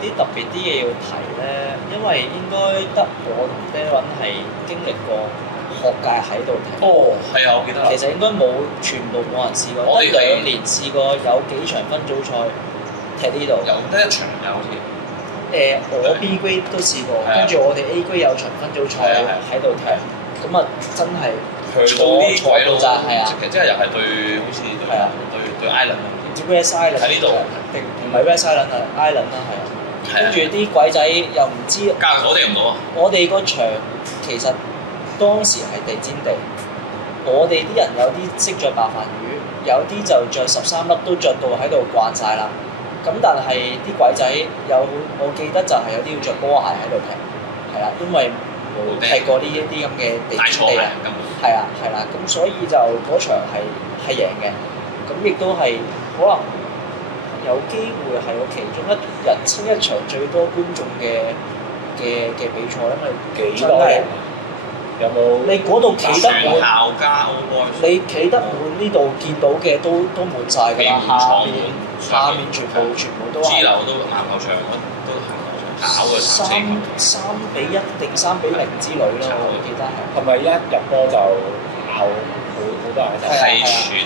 啲特別啲嘢要提咧，因為應該得我同 Darren 係經歷過學界喺度踢。哦，係啊，我記得啦。其實應該全部冇人試過，我哋得2年試過有幾場分組賽踢呢度。有得一場嘅好似。我 B grade 都試過，跟住我哋 A grade 有場分組賽喺度踢，咁啊真係坐到咋係啊！即係又係對好似對 Island 唔知 West Island 喺呢度定唔係 West Island 啊 Island 啦係啊。跟住啲鬼仔又唔知教我哋唔到啊！我哋個場其實當時係地氈地，我哋啲人有啲識着白飯魚，有啲就着13粒都着到喺度慣晒啦。咁但係啲鬼仔我記得就係有啲要着波鞋喺度踢，係啦，因為冇踢過呢一啲咁嘅地氈地啊，係啦，咁所以就嗰場係贏嘅，咁亦都係可能有機會係我其中人生一場最多觀眾嘅比賽啦，因為幾多人？有冇？你嗰度企得滿，校加 All Boys，你企得滿呢度見到嘅都滿晒㗎啦，下面全部都係。主流都籃球場都考嘅3-1定3-0之類咯，我記得係。係咪一入波就咬好多人一齊？係全，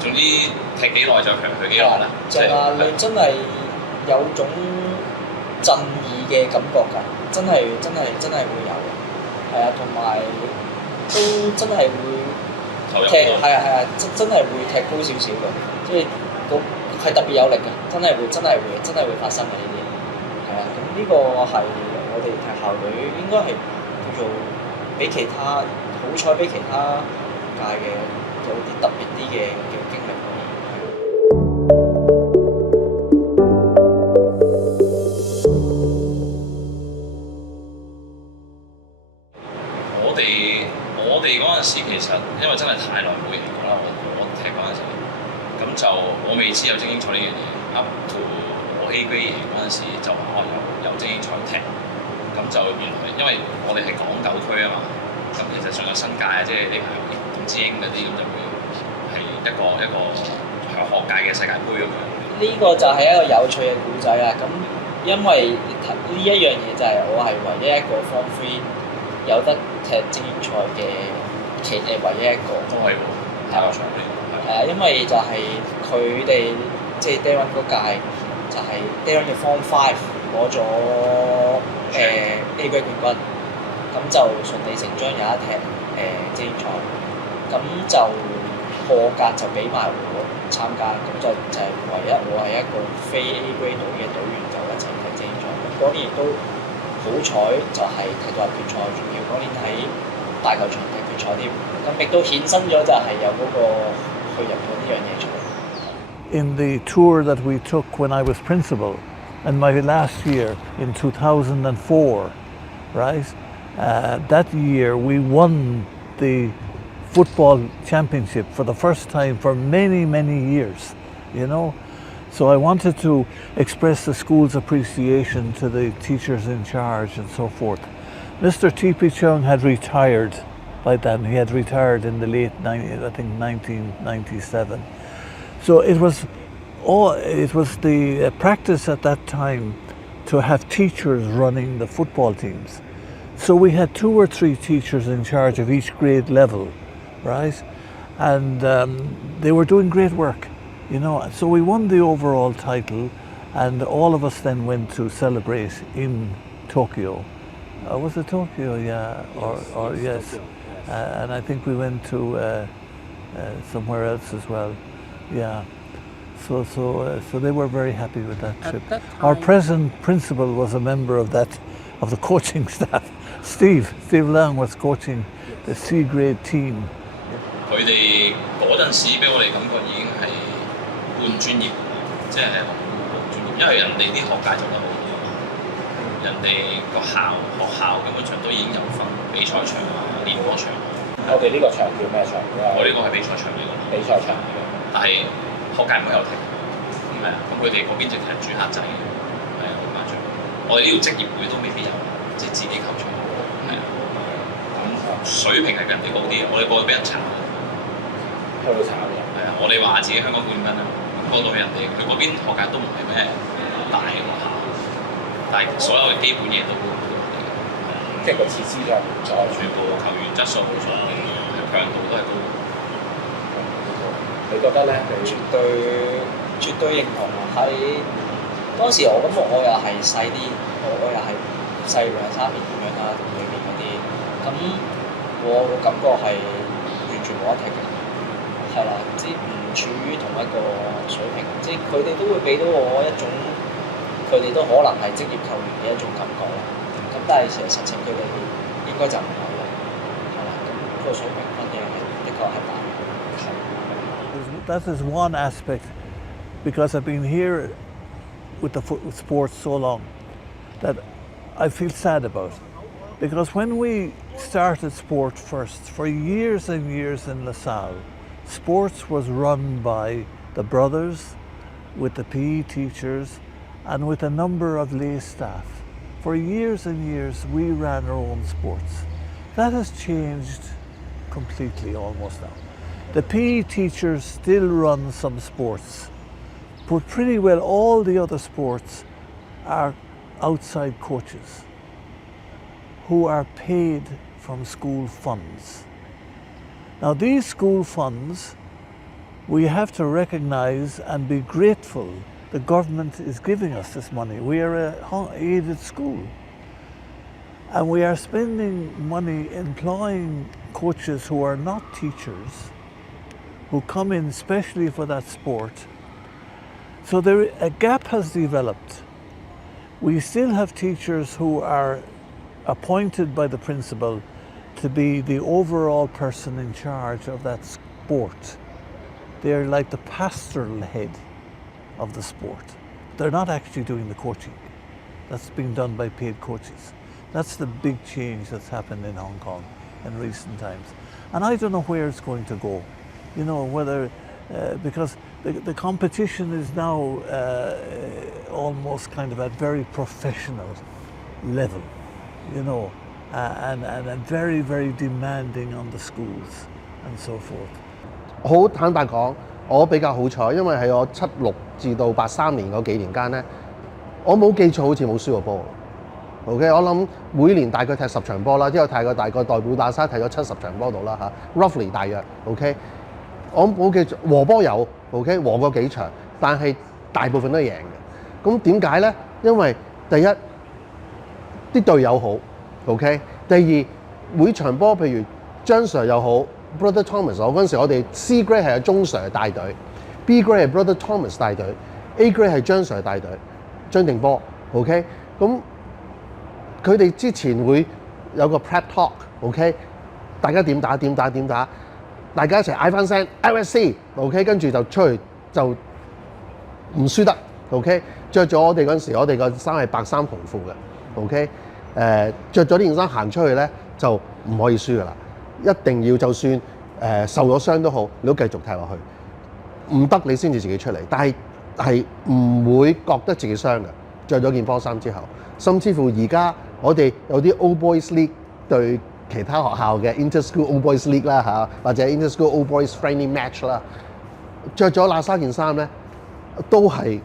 總之踢幾耐就強佢幾耐啦。就係你真係有種震耳嘅感覺㗎，真係會有。係啊，同埋都真係會踢，係啊，真係會踢高少少嘅，即係係特別有力嘅，真係會發生嘅呢啲。係啊，咁呢個係我哋踢校隊應該係叫做比其他好彩，比其他屆嘅有啲特別啲嘅經歷。我哋嗰陣時其實因為真係太耐冇贏過啦，我踢嗰陣時，咁就我未知有精英賽呢樣嘢。up to 我 A grade 贏嗰陣時就有精英賽踢，咁就原來因為我哋係港九區啊嘛，咁其實上有新界啊，即係呢排董之英嗰啲咁就會係一個學界嘅世界盃咁樣。呢個就係一個有趣嘅故仔啦。咁因為呢一樣嘢就係我係唯一一個 Form 3有得踢精英賽嘅唯一一個。都係喎，大球場嚟㗎。係啊，因為就係佢哋即係 Darren 嗰屆就係 Darren 嘅 Form 5攞咗A grade 冠軍，咁就順理成章有得踢精英賽，咁就破格就俾埋我參加，咁就係唯一我係一個非 A grade 隊嘅隊員就一齊踢精英賽。咁嗰年亦都好彩就係踢到入決賽，仲要嗰年喺大球場踢決賽添，咁亦都衍生咗就係有嗰個去日本呢樣嘢出嚟。In the tour that we took when I was principal, and my last year in 2004, right? That year we won the football championship for the first time for many, many years, you know. So I wanted to express the school's appreciation to the teachers in charge and so forth. Mr. T.P. Chung had retired by then. He had retired in the late 1997. So it was the practice at that time to have teachers running the football teams. So we had 2 or 3 teachers in charge of each grade level, right? And they were doing great work, you know. So we won the overall title, and all of us then went to celebrate in Tokyo. Was it Tokyo? Yeah, or yes. And I think we went to somewhere else as well. Yeah. So they were very happy with that trip. Our present principal was a member of the coaching staff. Steve Lang was coaching the C grade team. 佢哋嗰陣時俾我哋感覺已經係半專業，即係好專業，因為人哋啲學界做得好啲，人哋個學校根本上都已經有分比賽場啊、練波場。我哋呢個場叫咩場？我呢個係比賽場嚟㗎。比賽場嚟嘅，但係學界唔會有踢，係啊，咁佢哋嗰邊直係主客制嘅，係啊，好誇張。我哋呢度職業會都未必有，即係自己球場，係啊。咁水平係比人哋高啲，我哋過去俾人炒。去到炒嘅。係啊，我哋話自己香港冠軍啊，過到去人哋，佢嗰邊學界都唔係咩大學校，但係所有嘅基本嘢都好好哋嘅，即係個設施上面再全部球員質素好上嚟，強度都係高。你覺得咧？你絕對認同啊！喺當時我感覺我又係細啲，我又係細2-3年咁樣啦，裏面嗰啲，咁我個感覺係完全冇得踢嘅，係啦，即唔處於同一個水平，即佢哋都會俾到我一種佢哋都可能係職業球員嘅一種感覺啦。咁但係實情佢哋應該就唔係啦，係啦，咁個水平分野係的確係大。That is one aspect, because I've been here with the sports so long, that I feel sad about. Because when we started sport first, for years and years in LaSalle, sports was run by the brothers, with the PE teachers, and with a number of lay staff. For years and years, we ran our own sports. That has changed completely almost now. The PE teachers still run some sports, but pretty well all the other sports are outside coaches who are paid from school funds. Now these school funds, we have to recognise and be grateful the government is giving us this money. We are a aided school, and we are spending money employing coaches who are not teachers, who come in specially for that sport. So a gap has developed. We still have teachers who are appointed by the principal to be the overall person in charge of that sport. They're like the pastoral head of the sport. They're not actually doing the coaching. That's being done by paid coaches. That's the big change that's happened in Hong Kong in recent times. And I don't know where it's going to go. You know, whether, because the competition is now almost kind of at very professional level, you know, and very, very demanding on the schools and so forth. 好坦白講，我比較好彩，因為喺我76至到83年嗰幾年間咧，我冇記錯，好似冇輸過波。OK， 我諗每年大概踢10場波啦，之後踢過大概代表大沙踢咗70場波度啦嚇 ，roughly 大約 OK。我冇記住和波有 OK 和過幾場，但係大部分都係贏嘅。咁點解咧？因為第一啲隊友好 OK， 第二每場波譬如張 Sir 又好 ，Brother Thomas， 我嗰陣時我哋 C grade 係阿鐘 Sir 帶隊 ，B grade 係 Brother Thomas 帶隊 ，A grade 係張 Sir 帶隊，張定波 OK。咁佢哋之前會有個 prep talk OK， 大家點打點打點打。大家一齊嗌翻聲 LSC，OK， 跟住就出去就唔輸得 ，OK。着咗我哋嗰陣時，我哋個衫係白衫紅褲嘅 ，OK。着咗呢件衫行出去咧就唔可以輸噶啦，一定要就算受咗傷都好，你都繼續踢落去，唔得你先至自己出嚟。但係唔會覺得自己傷嘅，着咗件波衫之後，甚至乎而家我哋有啲 Old Boys League 對其他學校嘅 Inter-School Old Boys League 啦嚇，或者 Inter-School Old Boys Friendly Match 啦，着咗喇沙件衫咧，都係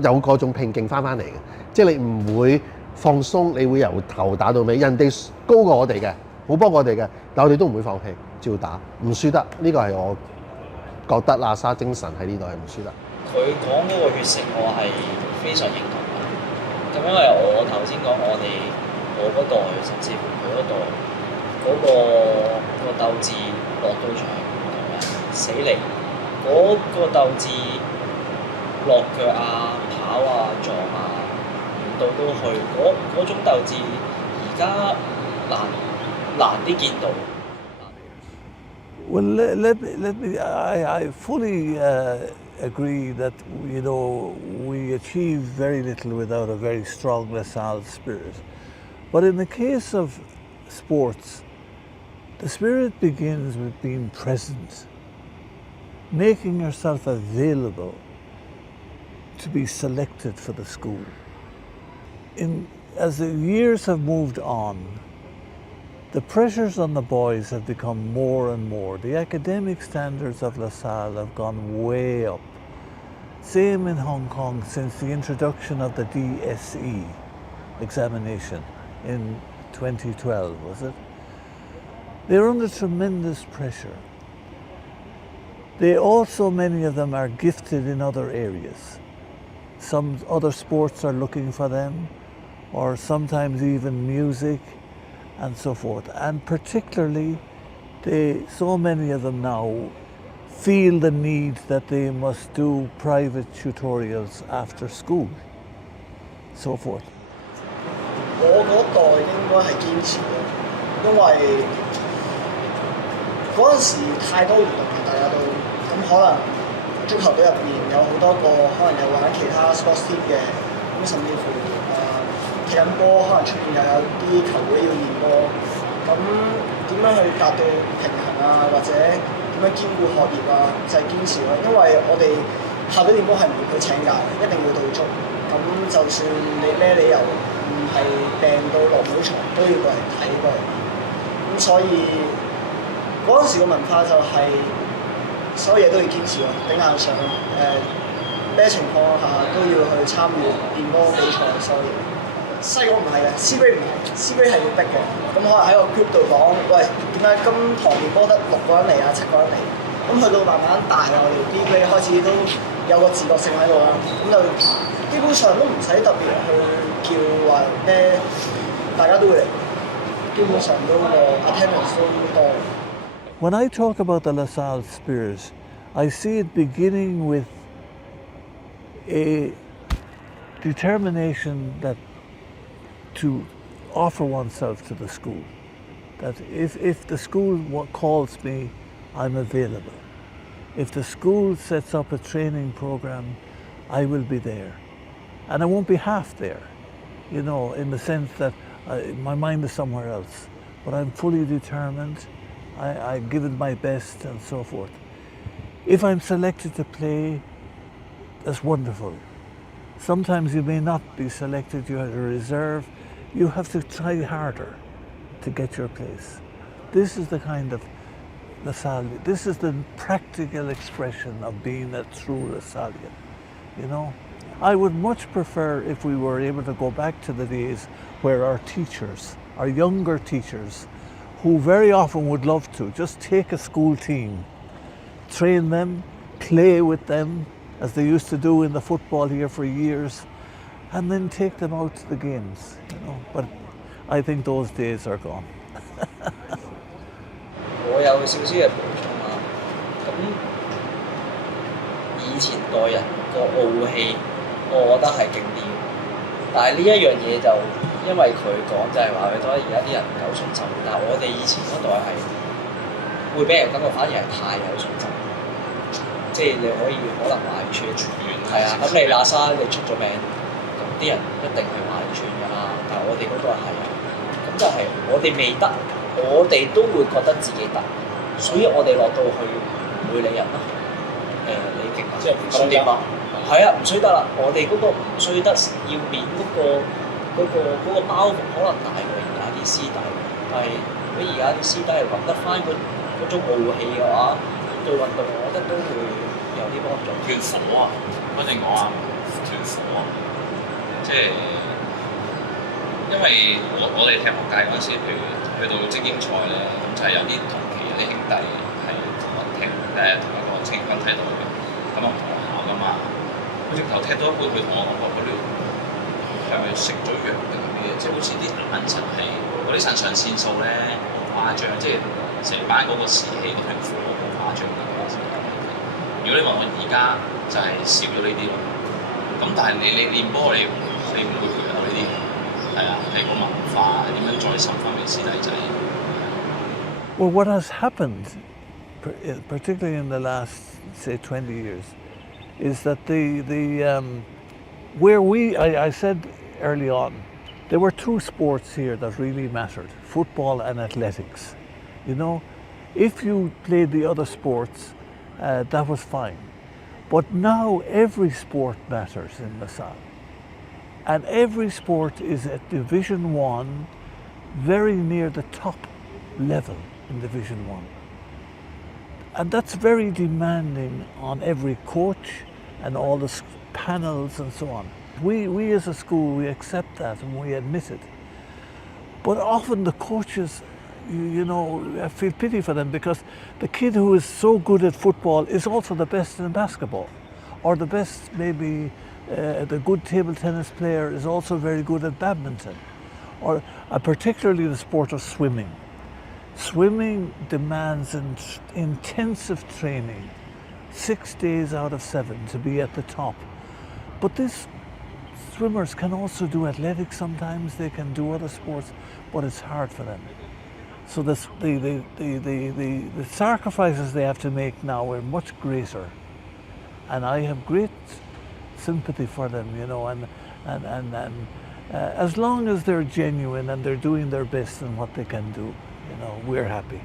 有嗰種拼勁翻嚟嘅，即係你唔會放鬆，你會由頭打到尾。人哋高過我哋嘅，好幫我哋嘅，但我哋都唔會放棄，照打，唔輸得。呢個係我覺得喇沙精神喺呢度係唔輸得。佢講嗰個血性，我係非常認同嘅。咁因為我頭先講我嗰代，甚至乎佢嗰代。嗰個鬥志落到場死嚟，嗰個鬥志落腳啊、跑啊、撞啊，唔到都去，嗰種鬥志而家難啲見到。Well, let me. I fully agree that we achieve very little without a very strong LaSalle spirit, but in the case of sports. The spirit begins with being present, making yourself available to be selected for the school. As the years have moved on, the pressures on the boys have become more and more. The academic standards of LaSalle have gone way up. Same in Hong Kong since the introduction of the DSE. examination in 2012, was it? They're under tremendous pressure. They also, many of them are gifted in other areas. Some other sports are looking for them, or sometimes even music and so forth. And particularly, so many of them now feel the need that they must do private tutorials after school, so forth. 我嗰代應該係堅持嘅，因為嗰陣時太多活動啦，大家都咁可能足球隊入邊有好多個可能有玩其他 sports team 嘅，咁甚至乎踢緊波，可能出邊又有啲球會要練波，咁點樣去達到平衡啊，或者點樣兼顧學業啊，就係堅持咯。因為我哋校隊練波係唔會去請假，一定要到足。咁就算你咩理由唔係病到落會場，都要過嚟睇過嚟。咁所以嗰陣時個文化就係、所有嘢都要堅持咯，頂硬上。咩情況下都要去參與練波比賽，所以細個唔係嘅 ，C grade 唔係，C grade 係要逼嘅。咁可能喺個 group 度講，喂，點解今堂練波得6個人嚟啊，7個人嚟？咁去到慢慢大啦，我哋 B grade 開始都有個自覺性喺度啦，咁就基本上都唔使特別去叫話咩，大家都會嚟，基本上都個 attendance 都多。When I talk about the LaSalle spirit, I see it beginning with a determination that to offer oneself to the school. That if the school calls me, I'm available. If the school sets up a training program, I will be there. And I won't be half there, you know, in the sense that my mind is somewhere else. But I'm fully determined, I give it my best and so forth. If I'm selected to play, that's wonderful. Sometimes you may not be selected, you have a reserve, you have to try harder to get your place. This is the kind of LaSallian, this is the practical expression of being a true LaSallian, you know. I would much prefer if we were able to go back to the days where our teachers, our younger teachers, who very often would love to just take a school team, train them, play with them, as they used to do in the football here for years, and then take them out to the games, you know. But I think those days are gone. 我有少少嘅補充啊，咁以前代人個傲氣，我覺得係勁啲，但係呢一樣嘢就因為佢講就係話佢覺得而家啲人唔夠信心，但係我哋以前嗰代係會俾人感覺反而係太有信心，即係你可能話係串係啊，咁你喇沙你出咗名，咁啲人一定係話你串㗎啦，但係我哋嗰個係啊，咁就係我哋未得。我哋都會覺得自己得，所以我哋落到去唔會理人啦。你勁啊！即係唔衰點啊？係啊，唔衰得啦！我哋嗰個唔衰得，要面嗰個包袱可能大過而家啲師弟，但係如果而家啲師弟係揾得翻嗰種傲氣嘅話，對運動我覺得都會有啲幫助。斷火啊！不正講啊，斷火啊！即係因為我哋踢學界嗰陣時，譬如去到精英賽咧，咁就係有啲同期有啲兄弟係同我踢同一個精英軍踢到嘅，咁我唔同學校噶嘛，佢直頭踢到一半，佢同我講話嗰條係咪食咗藥定係咩嘢？即係好似啲眼神係嗰啲腎上腺素咧好誇張，即係成班嗰個士氣嗰條火好誇張嘅。如果你問我而家就係少咗呢啲咯，咁但係你練波你唔會培養到呢啲嘅。Well, what has happened, particularly in the last, say, 20 years, is that I said early on, there were two sports here that really mattered, football and athletics. You know, if you played the other sports, that was fine. But now every sport matters in LaSalle. And every sport is at Division 1, very near the top level in Division 1. And that's very demanding on every coach and all the panels and so on. We as a school, we accept that and we admit it. But often the coaches, you know, I feel pity for them because the kid who is so good at football is also the best in basketball, or the best maybe the good table tennis player is also very good at badminton, or particularly the sport of swimming. Swimming demands intensive training, 6 days out of 7 to be at the top. But these swimmers can also do athletics sometimes, they can do other sports, but it's hard for them. So the sacrifices they have to make now are much greater. And I have great sympathy for them, you know, and as long as they're genuine and they're doing their best in what they can do, you know, we're happy.